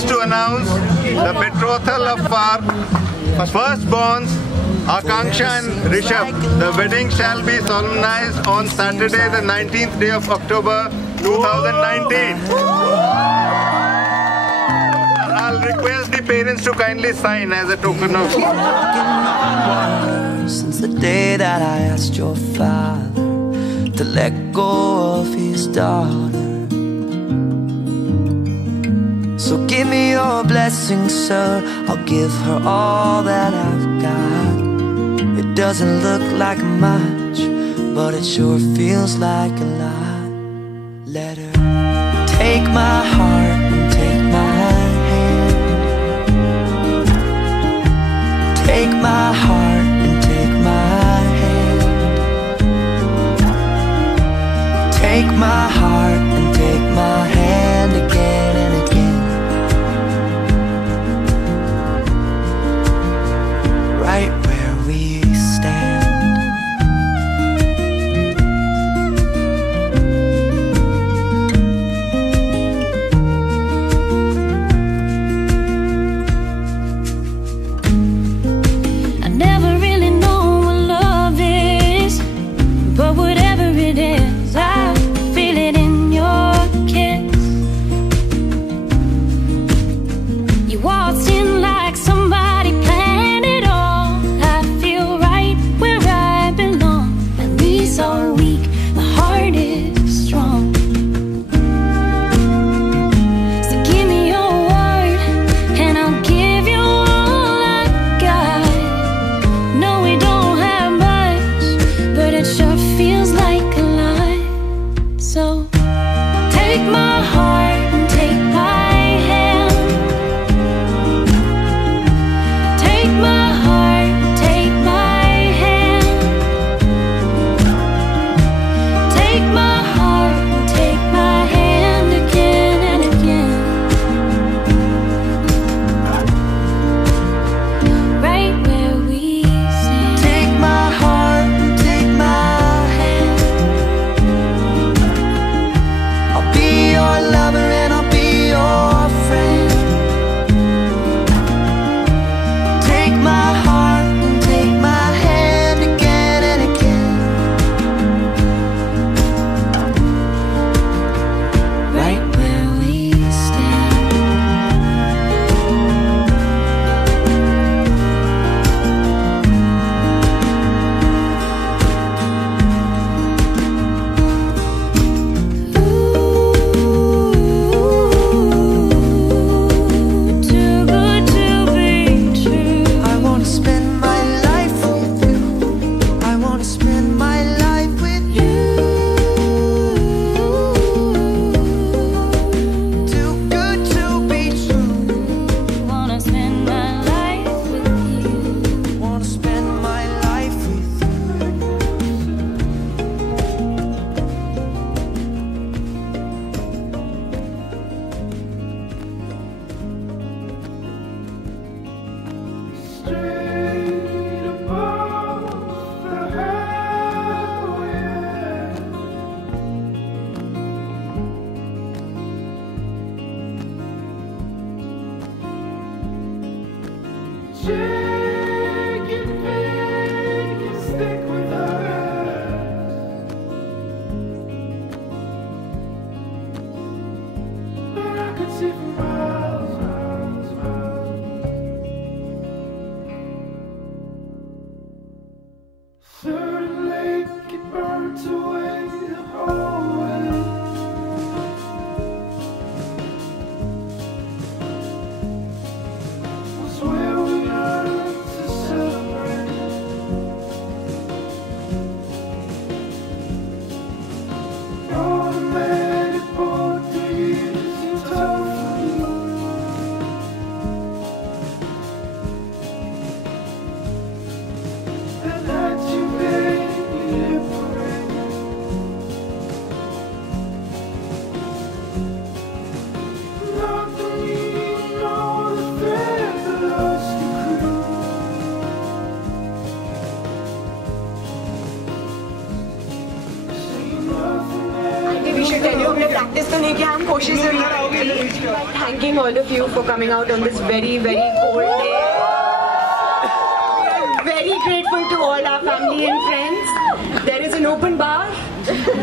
pleased to announce the betrothal of our firstborns, Akanksha and Rishabh. The wedding shall be solemnized on Saturday, the 19th day of October 2019. I'll request the parents to kindly sign as a token of... Since the day that I asked your father to let go of his daughter. So give me your blessing, sir. I'll give her all that I've got. It doesn't look like much, but it sure feels like a lot. Let her take my heart and take my hand. Take my heart and take my hand. Take my heart and take my hand again and again. Right where we stand. I never really know what love is, but whatever it is, I feel it in your kiss. You waltzed in like somebody planned it all. I feel right where I belong. My knees are weak, my heart is strong. So give me your word and I'll give you all I got. No, we don't have much, but it sure feels like a lot. So take my heart and take my hand. Take my heart, take my hand. Take my heart and take my hand again and again. Right where we stand. Take my heart and take my hand. I'll be your lover देखिए हम कोशिश जरूर करेंगे. Thanking all of you for coming out on this very cold day. We are very grateful to all our family and friends. There is an open bar.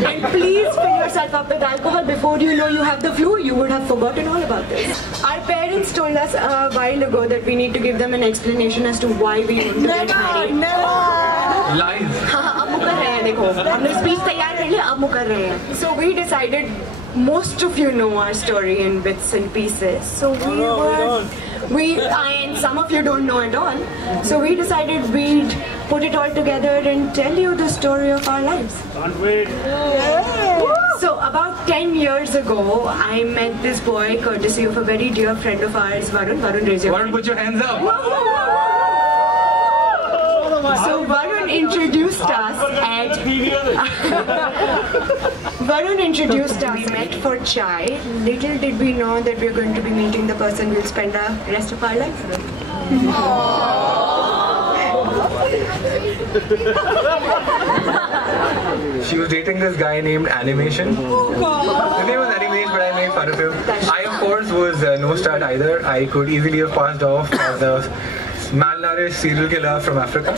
And please fill yourself up with alcohol. Before you know you have the flu, you would have forgotten all about this. Our parents told us a while ago that we need to give them an explanation as to why we want to get married. Never! Lies! अब मुकर रहे हैं देखो. हमने speech तैयार कर लिया, अब मुकर रहे हैं. So we decided, most of you know our story in bits and pieces. So and some of you don't know at all. So we decided we'd put it all together and tell you the story of our lives. Can't wait. So about 10 years ago, I met this boy courtesy of a very dear friend of ours, Varun. Varun, raise your hand. Put your hands up. So Varun introduced us at Varun introduced us. We met for chai. Little did we know that we were going to be meeting the person we'll spend the rest of our lives with. She was dating this guy named Animation. His name was Animation, but I made fun of him. I, of course, was no start either. I could easily have passed off as a malnourished serial killer from Africa.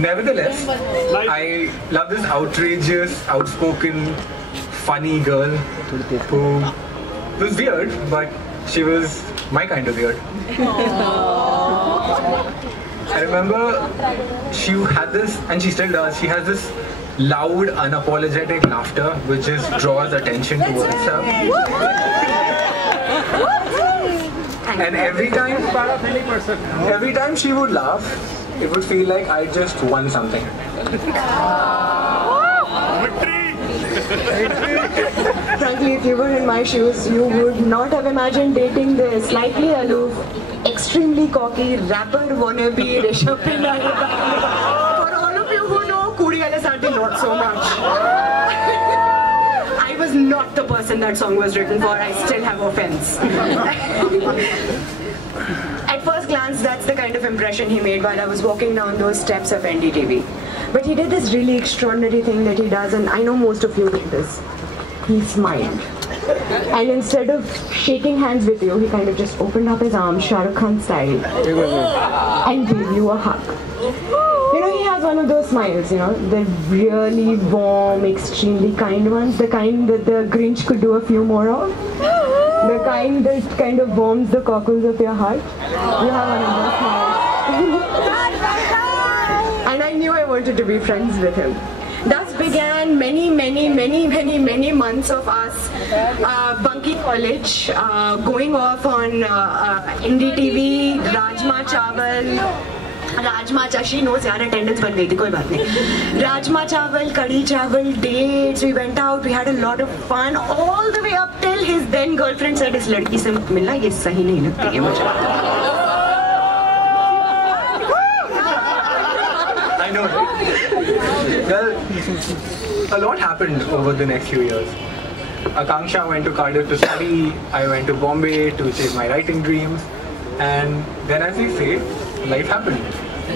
Nevertheless, I love this outrageous, outspoken, funny girl who was weird, but she was my kind of weird. I remember she had this, and she still does, she has this loud, unapologetic laughter which just draws attention towards her. And every time she would laugh, it would feel like I just won something. Frankly, if you were in my shoes, you would not have imagined dating the slightly aloof, extremely cocky, rapper wannabe Rishabh. For all of you who know Kuriyale Sante not so much. I was not the person that song was written for. I still have offense. At first glance, that's the kind of impression he made while I was walking down those steps of NDTV. But he did this really extraordinary thing that he does, and I know most of you did this. He smiled. And instead of shaking hands with you, he kind of just opened up his arms, Shah Rukh Khan style, and gave you a hug. You know, he has one of those smiles, you know, the really warm, extremely kind ones, the kind that the Grinch could do a few more of. The kind that kind of warms the cockles of your heart. You have one of those smiles. And I knew I wanted to be friends with him. Thus began many months of us bunking college, going off on NDTV, Rajma Chawal, she knows yaar attendance ban gayi thi, koi baat nahi. Rajma Chawal, Kadi Chawal, dates, we went out, we had a lot of fun, all the way up till his then girlfriend said, is ladki se mat milna, ye sahi nahi lagti hai mujhe. I know, right? Well, a lot happened over the next few years. Akanksha went to Cardiff to study, I went to Bombay to chase my writing dreams, and then, as they say, life happened.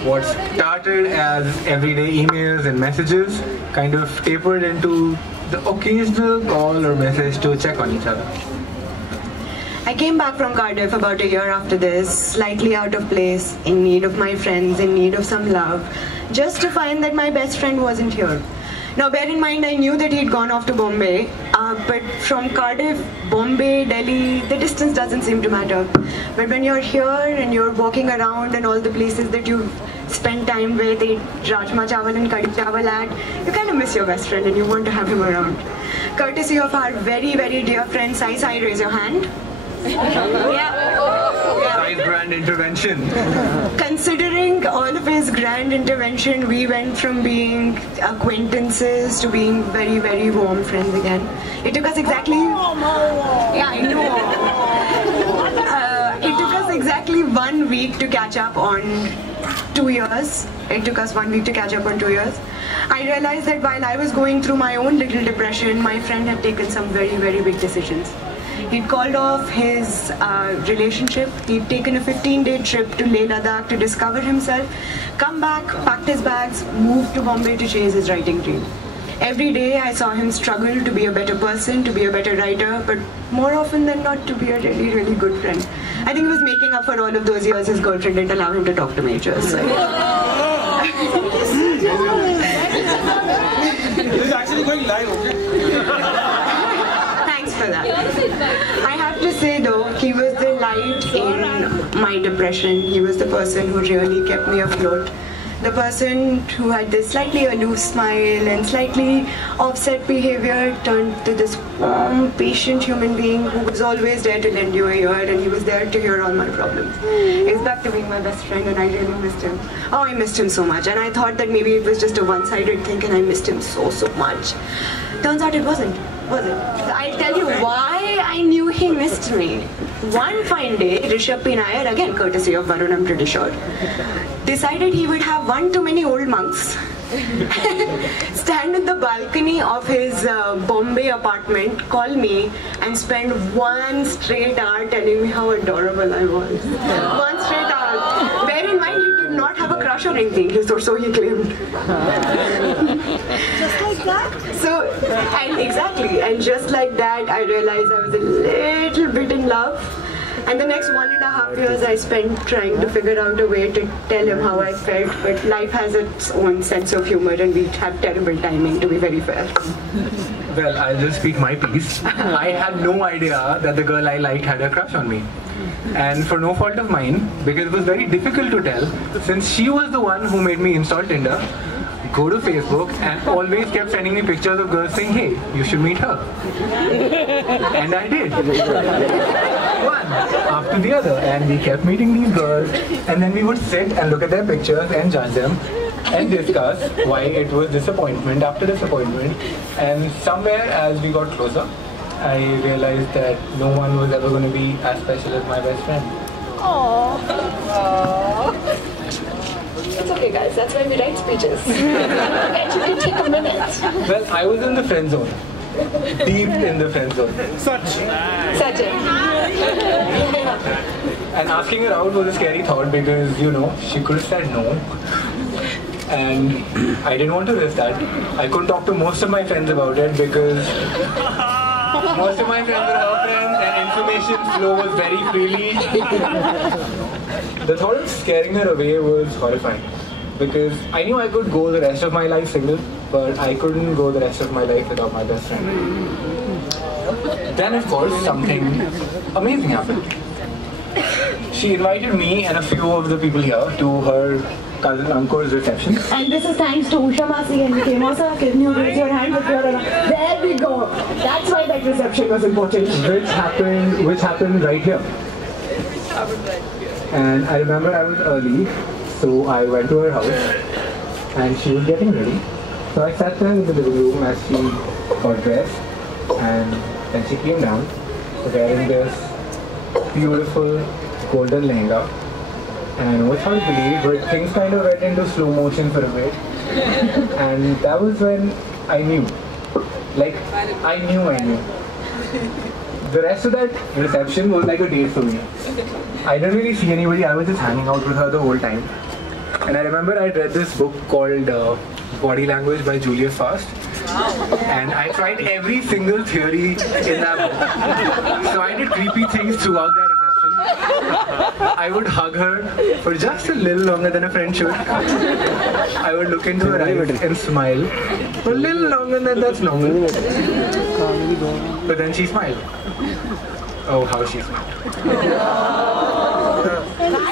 What started as everyday emails and messages kind of tapered into the occasional call or message to check on each other. I came back from Cardiff about a year after this, slightly out of place, in need of my friends, in need of some love, just to find that my best friend wasn't here. Now bear in mind, I knew that he'd gone off to Bombay, but from Cardiff, Bombay, Delhi, the distance doesn't seem to matter. But when you're here and you're walking around and all the places that you spend time with, eat Rajma Chawal and Kadi Chawal at, you kind of miss your best friend and you want to have him around. Courtesy of our very dear friend Sai, raise your hand. Sai's grand intervention. Considering all of his grand intervention, we went from being acquaintances to being very warm friends again. It took us exactly... Yeah, I know. It took us exactly 1 week to catch up on 2 years. It took us 1 week to catch up on 2 years. I realized that while I was going through my own little depression, my friend had taken some very big decisions. He'd called off his relationship. He'd taken a 15-day trip to Leh Ladakh to discover himself, come back, packed his bags, moved to Bombay to chase his writing dream. Every day I saw him struggle to be a better person, to be a better writer, but more often than not to be a really, really good friend. I think he was making up for all of those years his girlfriend didn't allow him to talk to majors. This is actually going live, okay? Thanks for that. I have to say though, he was the light in my depression. He was the person who really kept me afloat. The person who had this slightly aloof smile and slightly offset behavior turned to this warm, patient human being who was always there to lend you a ear, and he was there to hear all my problems. He's back to being my best friend, and I really missed him. Oh, I missed him so much, and I thought that maybe it was just a one-sided thing and I missed him so much. Turns out it wasn't, was it? I'll tell you why I knew he missed me. One fine day, Rishabh Pinayar, again courtesy of Varun, I'm pretty sure, decided he would have one too many old monks stand in the balcony of his Bombay apartment, call me, and spend one straight hour telling me how adorable I was. One straight hour. Bear in mind, he did not have a crush or anything, so he claimed. Just like that? So, and exactly, and just like that, I realized I was a little bit in love. And the next 1.5 years I spent trying to figure out a way to tell him how I felt, but life has its own sense of humor and we have terrible timing, to be very fair. Well, I'll just speak my piece. I had no idea that the girl I liked had a crush on me. And for no fault of mine, because it was very difficult to tell, since she was the one who made me install Tinder, go to Facebook, and always kept sending me pictures of girls saying, hey, you should meet her. And I did. One after the other. And we kept meeting these girls, and then we would sit and look at their pictures and judge them and discuss why it was disappointment after disappointment. And somewhere as we got closer, I realized that no one was ever going to be as special as my best friend. Aww. It's okay guys, that's why we write speeches. And you can take a minute. Well, I was in the friend zone. Deep in the friend zone. Sachin. And asking her out was a scary thought because, you know, she could have said no. And I didn't want to risk that. I couldn't talk to most of my friends about it because most of my friends were her friends and information flow was very freely. The thought of scaring her away was horrifying because I knew I could go the rest of my life single, but I couldn't go the rest of my life without my best friend. Then of course something amazing happened. She invited me and a few of the people here to her cousin Ankur's reception. And this is thanks to Usha Masi and Kemosa. Can you raise your hand if you're around? There we go. That's why that reception was important. Which happened right here. And I remember I was early, so I went to her house and she was getting ready. So I sat there in the living room as she got dressed, and then she came down wearing this beautiful golden lehenga. And I know it's hard to believe, but things kind of went into slow motion for a bit. And that was when I knew. Like, I knew. The rest of that reception was like a date for me. I didn't really see anybody, I was just hanging out with her the whole time. And I remember I read this book called Body Language by Julius Fast. And I tried every single theory in that book. So I did creepy things throughout that reception. I would hug her for just a little longer than a friend should. I would look into her eyes and smile for a little longer than that's normal. But then she smiled. Oh, how she smiled.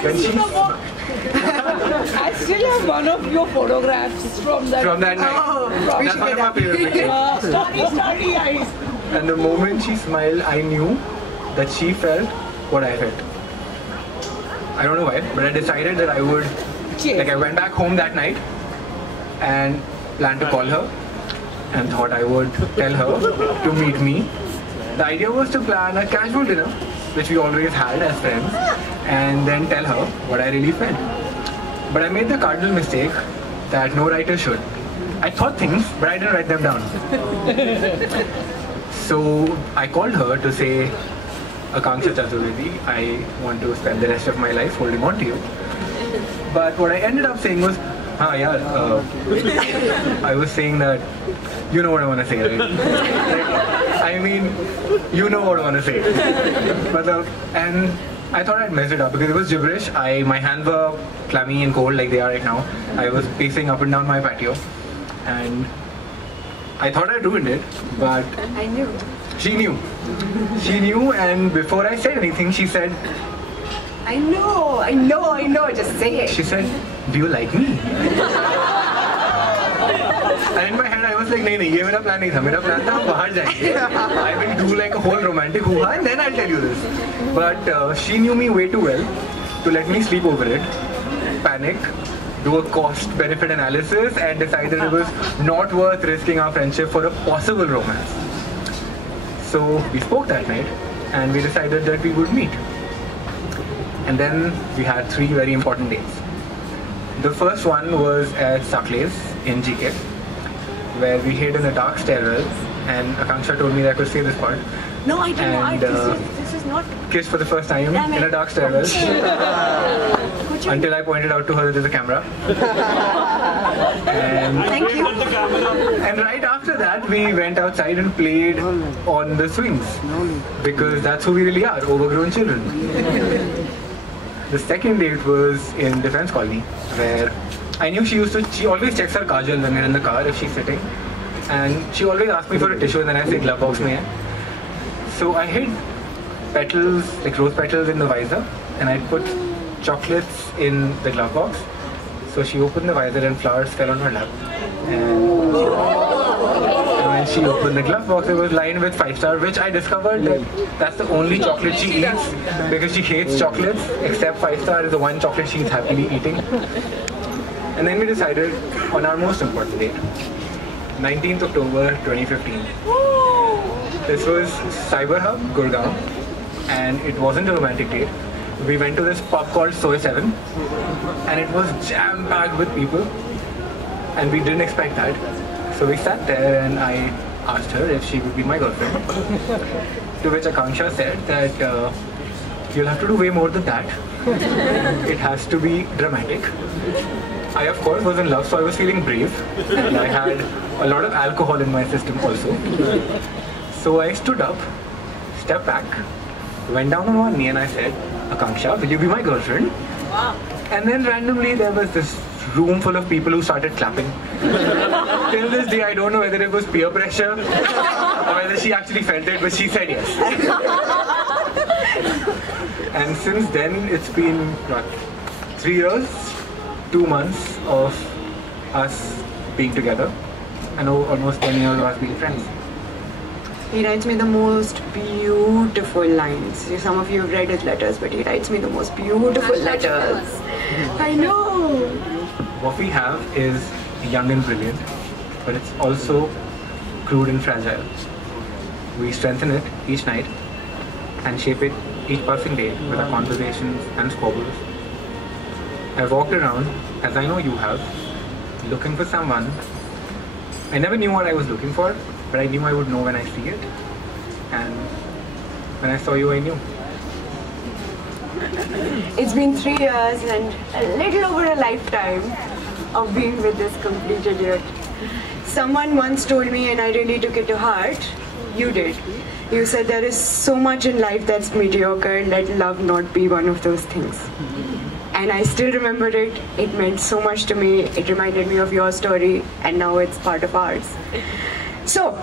When she smiled. I still have one of your photographs from that night. That's one of my favorite pictures. Starry eyes. And the moment she smiled, I knew that she felt what I felt. I don't know why, but I decided that I would, I went back home that night and planned to call her and thought I would tell her to meet me. The idea was to plan a casual dinner, which we always had as friends, and then tell her what I really felt. But I made the cardinal mistake that no writer should. I thought things, but I didn't write them down. So I called her to say, Akanksha Chaturvedi, I want to spend the rest of my life holding on to you. But what I ended up saying was, I was saying that You know what I want to say, right? I mean, you know what I want to say. And I thought I'd mess it up because it was gibberish. My hands were clammy and cold like they are right now. I was pacing up and down my patio, and I thought I'd ruined it, but I knew. She knew. She knew, and before I said anything, she said, I know, just say it. she said, do you like me? And in my head I was like, नहीं ये मेरा plan नहीं था. मेरा plan था हम बाहर जाएंगे. I will do like a whole romantic hoo-ha and then I'll tell you this. But she knew me way too well to let me sleep over it, panic, do a cost-benefit analysis, and decided it was not worth risking our friendship for a possible romance. So we spoke that night and we decided that we would meet. And then we had 3 very important dates. The first one was at Sakle's in GK, where we hid in a dark stairwell, and Akanksha told me that I could say this part. No, I didn't know. And, This is not. Kissed for the first time in a dark stairwell. Until I pointed out to her that there's a camera. And Thank you. And right after that, we went outside and played on the swings. Because that's who we really are, overgrown children. The second date was in Defense Colony, where I knew she always checks her kajal when we're in the car if she's sitting. And she always asks me for a tissue and then I say glove box mein hai. So I hid petals, like rose petals in the visor, and I put chocolates in the glove box. So she opened the visor and flowers fell on her lap. And when she opened the glove box, it was lined with 5-star, which I discovered that that's the only chocolate she eats because she hates chocolates, except 5-star is the one chocolate she's happily eating. And then we decided on our most important date, 19th October 2015. This was Cyber Hub, Gurgaon, and it wasn't a romantic date. We went to this pub called Soy 7, and it was jam-packed with people, and we didn't expect that. So we sat there and I asked her if she would be my girlfriend, to which Akanksha said that you'll have to do way more than that. It has to be dramatic. I of course was in love, so I was feeling brave, and I had a lot of alcohol in my system also. So I stood up, stepped back, went down on one knee and I said, Akanksha, will you be my girlfriend? Wow. And then randomly there was this room full of people who started clapping. Till this day I don't know whether it was peer pressure or whether she actually felt it, but she said yes. And since then it's been what, 3 years, 2 months of us being together, and almost 10 years of us being friends. He writes me the most beautiful lines. Some of you have read his letters, but he writes me the most beautiful letters. I know. What we have is young and brilliant, but it's also crude and fragile. We strengthen it each night and shape it each passing day with our conversations and squabbles. I've walked around, as I know you have, looking for someone. I never knew what I was looking for, but I knew I would know when I see it. And when I saw you, I knew. It's been 3 years and a little over a lifetime of being with this complete idiot. Someone once told me, and I really took it to heart, you did. You said there is so much in life that's mediocre, let love not be one of those things. And I still remember it. It meant so much to me. It reminded me of your story, and now it's part of ours. So,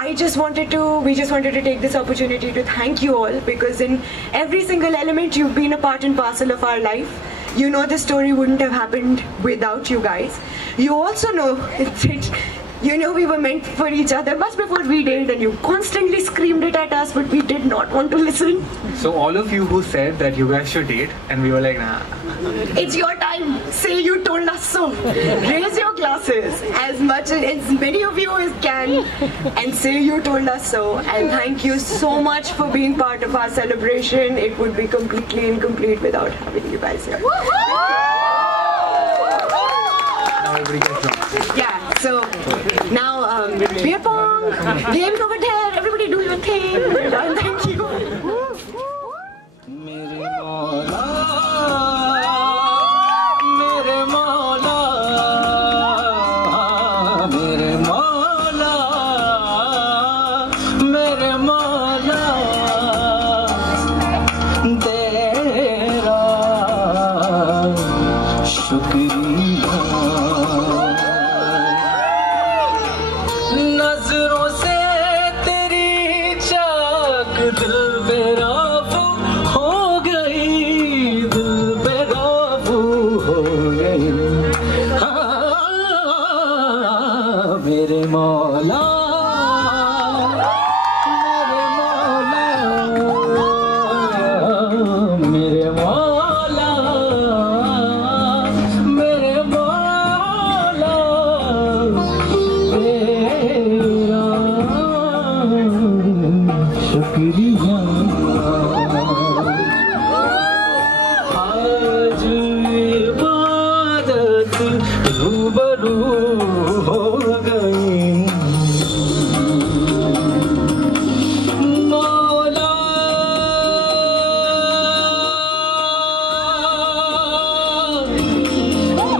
we just wanted to take this opportunity to thank you all, because in every single element you've been a part and parcel of our life. You know this story wouldn't have happened without you guys. You also know we were meant for each other much before we did, and you constantly screamed it at us, but we did not want to listen. So all of you who said that you guys should date, and we were like, nah. It's your time. Say you told us so. Raise your glasses as many of you as can and say you told us so. And thank you so much for being part of our celebration. It would be completely incomplete without having you guys here. Now everybody gets drunk. Yeah, so now beer pong, games over there, everybody do your thing. We're done. Thank you. मेरे मौला तेरा शुक्रिया। नजरों से तेरी चाक दिल पे काबू हो गई, दिल पे काबू हो गई। हाँ, मेरे मौला आज इबादत रूबरू हो गई। मौला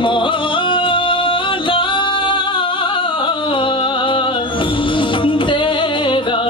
मौला तेरा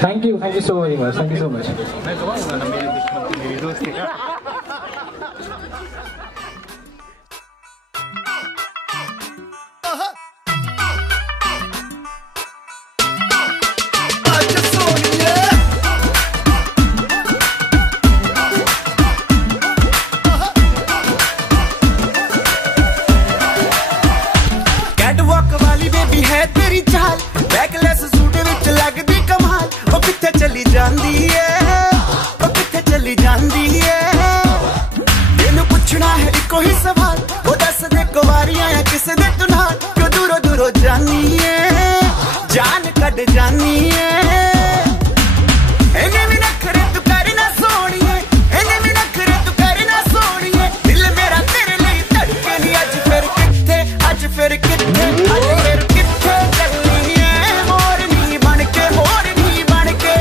Thank you so very much. Thank you so much. Catwalk वाली बेबी है तेरी चाल, बैकलेस सूट विच लगदी कमाल। ओ किथे चली जांदी है, ओ किथे चली जांदी है। तेनू पुछना है इको ही सवाल, ओ दस दे कुवारियां या किसे दे तू नाल। क्यों दूरों दूरों जानी है, जान कट जानी है। इन्हें भी नखरे तू करना सोनिए, इन्हें भी नखरे तू करना सोनिए। दिल मेरा तेरे लिए धड़के नी। अज फिर किथे, अज फिर किथे, अज फिर किथे चलनी है मोरनी बनके, मोरनी बनके।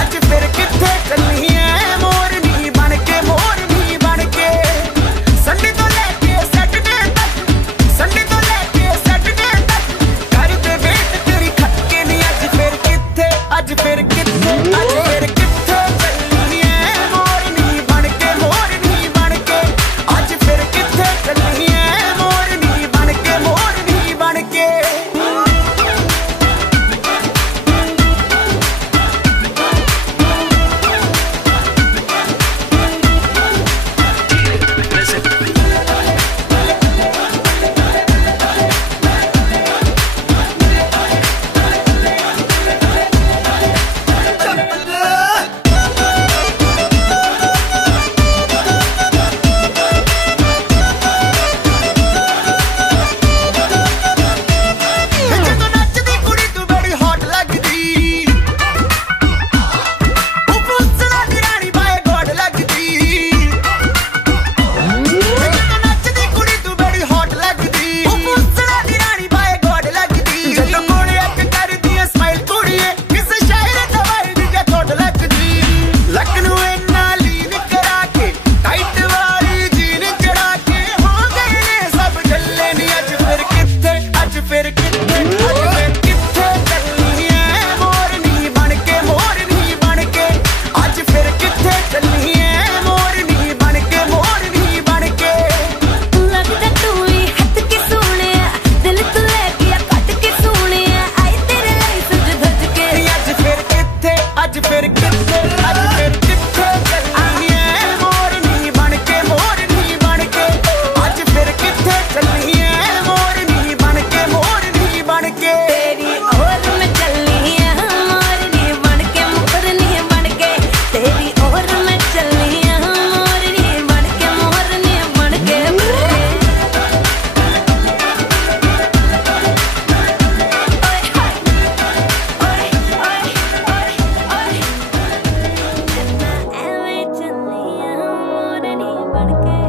अज फिर किथे चलनी है मोरनी बनके, मोरनी बनके। संडे तो लेके सैटरडे तक, संडे तो लेके सैटरडे तक कर दे वेट तेरी खटके नी। अज फिर किथे, लड़के